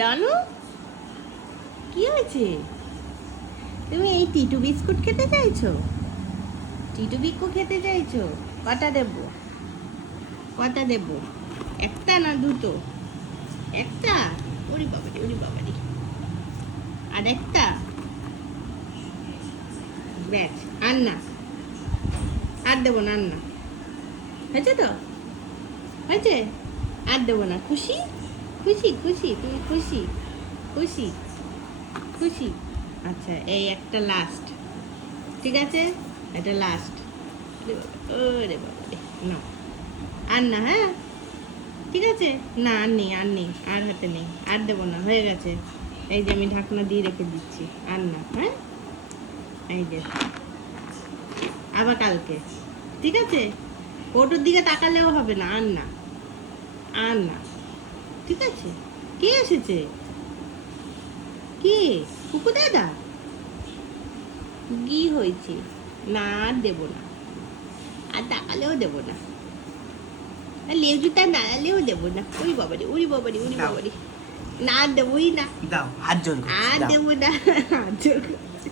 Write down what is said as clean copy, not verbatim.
ডানু কি হয়েছে? তুমি এই টিটু বিস্কুট খেতে চাইছো? টিটু বিক্কু খেতে চাইছো? কটা দেবো? কটা দেবো? একটা না দুটো? একটা? ওরে বাবারি ওরে বাবারি। আর একটা? ব্যাস আর না, আর দেবো না, আর না। হয়েছে তো? হয়েছে? আর দেবো না। খুশি? খুশি খুশি তুমি খুশি? খুশি খুশি? আচ্ছা এই একটা লাস্ট, ঠিক আছে? এটা লাস্ট। ওরে বাবা রে, না আর না, হ্যাঁ ঠিক আছে। না আর নেই, আর নেই, আর হাতে নেই, আর দেবো না, হয়ে গেছে। এই যে আমি ঢাকনা দিয়ে রেখে দিচ্ছি, আর না, হ্যাঁ এই যে আবার কালকে, ঠিক আছে? ওটার দিকে তাকালেও হবে না, আর না, আর না, ঠিক আছে? কে এসেছে? কে? কুকু দাদা? কি হয়েছে? না আর দেবো না, আর তাকালেও দেবো না, আর লেজুটা নাড়ালেও দেবো না। ওই বাবারি ওই বাবারি ওই বাবারি, না আর দেবোই না, দাও হাত জোর করছি, আর দাও। দেবো না, হাত জোর করছি।